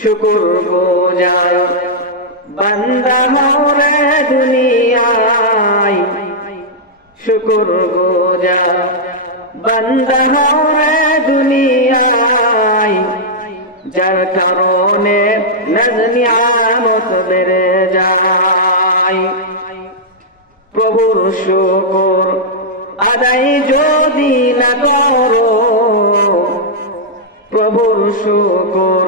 শুকর গুজার বান্দা হরে দুনিয়ায়, শুকর গুজার বান্দা হরে দুনিয়ায়, যার কারণে নিয়ামত বেড়ে যায়। প্রভুর শুকর আদায় যদি না করো, প্রভুর শুকর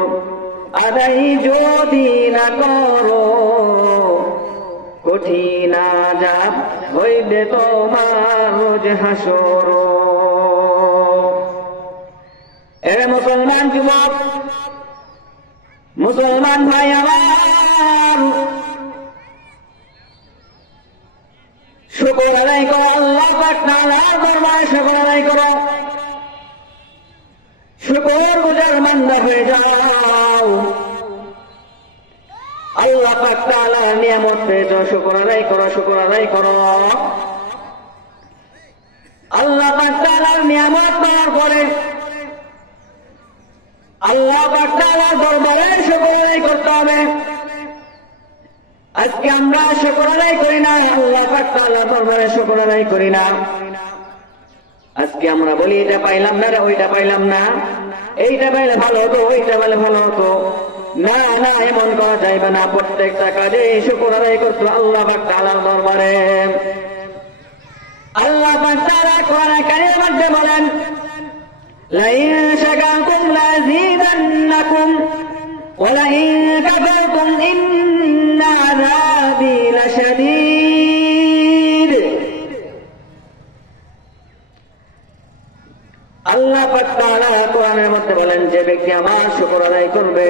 আদায় যদি না করো, কঠিন আযাব হইবে তোমার রোজ হাসর। এ মুসলমান যুবক, মুসলমান ভাই আমার, শুকর আদায় করো, আল্লাহ পাক তাআলার দরবারে শুকর আদায় করো, শুকর গুজার বান্দা হয়ে যাও। আল্লাহ পাক তাআলার নিয়ামত পেয়েছো, শুকর আদায় করো, শুকর আদায় করো। আল্লাহ পাক তাআলার নিয়ামত পাওয়ার পরে আল্লাহ পাক তাআলার দরবারে শুকর আদায় করতে হবে। আজকে আমরা শুকর আদায় করি না, আল্লাহ পাক তাআলার দরবারে শুকর আদায় করি না। আজকে আমরা বলি এটা পাইলাম না, ওইটা পাইলাম না, এইটা পাইলে ভালো হতো, ওইটা পাইলে ভালো হতো। না না, এমন করা যাইবে না। প্রত্যেকটা কাজে শুকর আদায় করতে আল্লাহ পাক তাআলার দরবারে। আল্লাহ পাক তাআলা কোরআনে কারীমের মধ্যে বলেন, লাইন শাকারতুম লাযীদান্নাকুম ওয়া লাইন কাফারতুম ইন্না আযাবী লাশাদীদ। আল্লাহ পাক তাআলা কোরআনের মধ্যে বলেন, যে ব্যক্তি আমার শুকর আদায় করবে,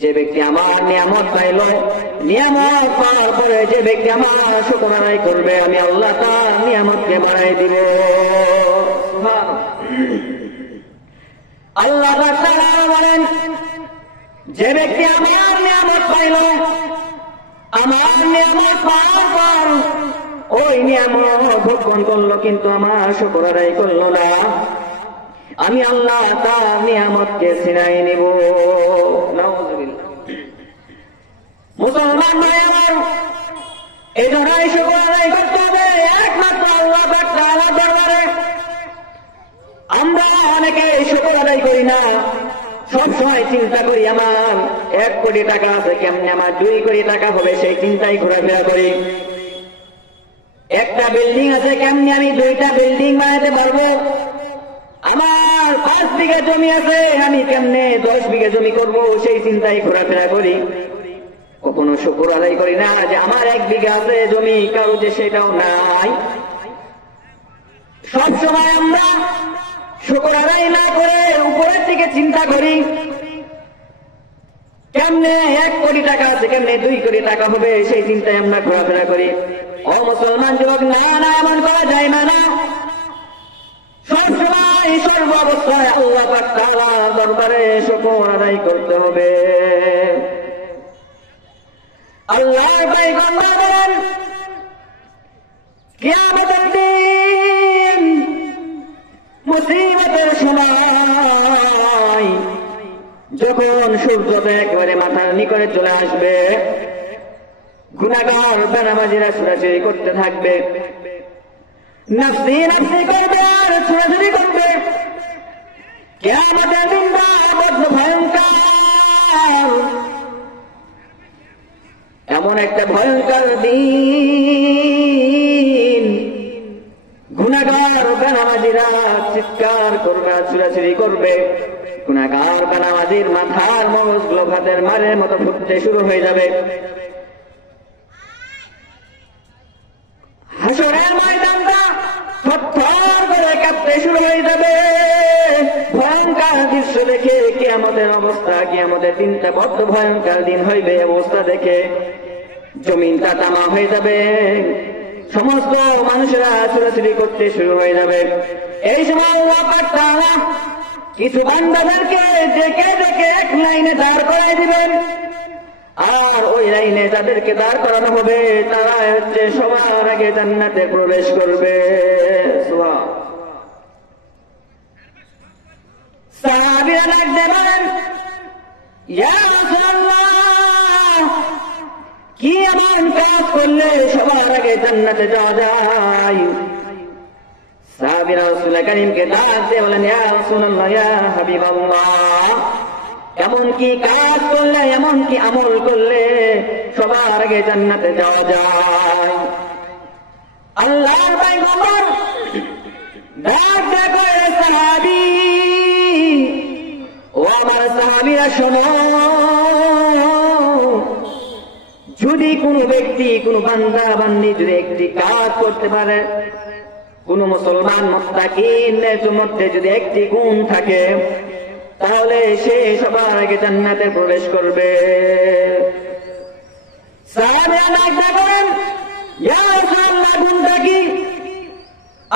যে ব্যক্তি আমার নিয়ামত পাইল, নিয়ামত পাওয়ার পরে যে ব্যক্তি আমার শুকর আদায় করবে, আমি আল্লাহ তার নিয়ামতকে বাড়াই দিব। আল্লাহ পাক তাআলা বলেন, যে ব্যক্তি আমার নিয়ামত পাইল, আমার নিয়ামত পাওয়ার পর ওই নিয়ামত ভোগ করলো কিন্তু আমার শুকর আদায় করলো না, আমি আল্লাহ তার নিয়ামতকে ছিনাই নিব। নাউযুবিল্লাহ। মুসলমান ভাই আমার, এই জন্যই শুকর আদায় করতে হবে একমাত্র আল্লাহ পাক তাআলার দরবারে। আমরা অনেকে শুকর আদায় করি না, সবসময় চিন্তা করি আমার 1 কোটি টাকা আছে, কেমনে আমার 2 কোটি টাকা হবে সেই চিন্তাই ঘোরাফেরা করি। একটা বিল্ডিং আছে, কেমনে আমি 2টা বিল্ডিং বানাতে পারবো। আমার 5 বিঘা জমি আছে, আমি কেমনে 10 বিঘা জমি করব সেই চিন্তাই ঘোরাফেরা করি। কখনো শুকর আদায় করি না যে আমার 1 বিঘা আছে জমি, কারো যে সেটাও নাই। সব সময় আমরা শুকর আদায় না করে উপরের দিকে চিন্তা করি, কেমনে 1 কোটি টাকা আছে, কেমনে 2 কোটি টাকা হবে সেই চিন্তায় আমরা ঘোরাফেরা করি। ও মুসলমান যুবক, না না, এমন করা যায় না। সবসময় সর্ব অবস্থায় আল্লাহ পাক তাআলার দরবারে শুকর আদায় করতে হবে। আল্লাহর পয়গম্বর বলেন, কিয়ামতের দিন মুসিবতের সময় যখন সূর্য একেবারে মাথার নিকটে চলে আসবে, গুনাহগার বেনামাজিরা ছোটাছুটি করতে থাকবে, নাফসি নাফসি করবে আর ছোটাছুটি করবে। কিয়ামতের দিনটা বড় ভয়ঙ্কর, এমন একটা ভয়ঙ্কর দিন। গুনাহগার বেনামাজিরা চিৎকার করবে, ছোটাছুটি করবে। গুনাহগার বেনামাজির মাথার মগজগুলো ভাতের মারের মতো ফুটতে শুরু হয়ে যাবে। হাসরের ময়দানটা থরথর করে কাঁপতে শুরু হয়ে যাবে। ভয়ঙ্কর দৃশ্য দেখে কিয়ামতের অবস্থা, কিয়ামতের দিনটা বড় ভয়ঙ্কর দিন হইবে। অবস্থা দেখে জমিনটা তামা হয়ে যাবে, সমস্ত মানুষেরা ছোটাছুটি করতে শুরু হয়ে যাবে। এই সময় আল্লাহ পাক তাআলা কিছু বান্দাদেরকে ডেকে ডেকে এক লাইনে দাঁড় করাই দিবেন, আর ওই লাইনে যাদেরকে দাঁড় করানো হবে তারা হচ্ছে সবার আগে জান্নাতে প্রবেশ করবে। সাহাবীরা লাগতে বলেন, ইয়া রাসূলুল্লাহ, কি এমন কাজ করলে সবার আগে জান্নাতে যাওয়া যায়? সাহাবীরা রাসূল কারীমকে ডাক দিয়ে বলেন, ইয়া রাসূলুল্লাহ, ইয়া হাবিবাল্লাহ, এমন কি কাজ করলে, এমন কি আমল করলে সবার আগে জান্নাতে যাওয়া যায়? আল্লাহর পয়গম্বর ডাক দিয়ে কয়, সাহাবী, ও আমার সাহাবীরা শোনো, যদি কোনো ব্যক্তি, কোনো বান্দা বান্দি যদি একটি কাজ করতে পারে, কোন মুসলমান মুত্তাকিনের মধ্যে যদি একটি গুণ থাকে, তাহলে সে সবার আগে জান্নাতে প্রবেশ করবে। সাহাবীরা ডাক করেন, ইয়া রাসূলুল্লাহ, গুণটা কি?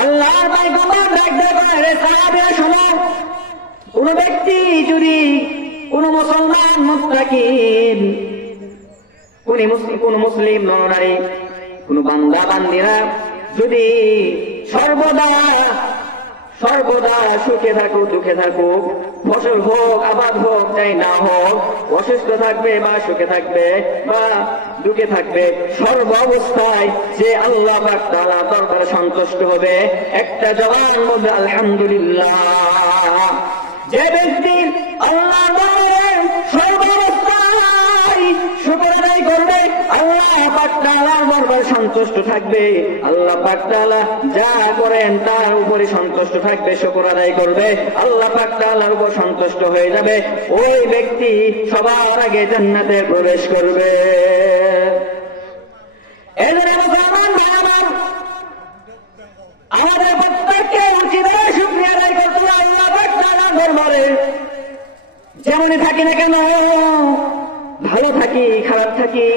আল্লাহর পয়গম্বর ডাক করেন, হে সাহাবীরা শোনো, কোন ব্যক্তি যদি, কোন মুসলমান মুত্তাকিন, কোন মুসলিম নরনারী, কোন বান্দা বান্দিরা যদি সর্বদা সুখে থাকুক দুঃখে থাকুক, ফসল হোক আবাদ হোক চাই না হোক, অসুস্থ থাকবে বা সুখে থাকবে বা দুঃখে থাকবে, সর্ব অবস্থায় যে আল্লাহ পাক তাআলার দরবারে সন্তুষ্ট হবে একটা জবান মধ্যে আলহামদুলিল্লাহ। যে ব্যক্তি আল্লাহ সর্বাবস্থায় শুকর আদায় করবে, আল্লাহ পাক তাআলার দরবারে সন্তুষ্ট থাকবে, আল্লাহ পাক তাআলা যা করেন তার উপরে সন্তুষ্ট থাকবে, শুকর আদায় করবে, আল্লাহ পাক তাআলার উপর সন্তুষ্ট হয়ে যাবে, ওই ব্যক্তি সবার আগে জান্নাতে প্রবেশ করবে। এজন্য মুসলমান ভাই আমার, আমাদের প্রত্যেককে উচিত শুকরিয়া আদায় করতে হবে আল্লাহ পাক তাআলার দরবারে। যেমনই থাকি না কেন, ভালো থাকি খারাপ থাকি,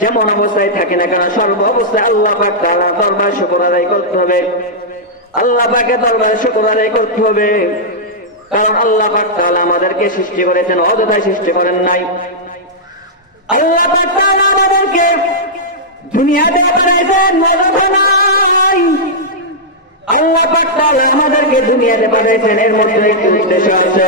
যেমন অবস্থায় থাকি না কেন, সর্ব অবস্থায় আল্লাহ পাক তাআলার দরবারে শুকর আদায় করতে হবে, আল্লাহ পাকের দরবারে শুকর আদায় করতে হবে। কারণ আল্লাহ পাক তাআলা আমাদেরকে সৃষ্টি করেছেন, অযথায় সৃষ্টি করেন নাই। আল্লাহ পাক তাআলা আমাদেরকে দুনিয়াতে পাঠাইছেন অযথা নাই। আল্লাহ পাক তাআলা আমাদেরকে দুনিয়াতে পাঠাইছেন, এর মধ্যে একটি উদ্দেশ্য আছে।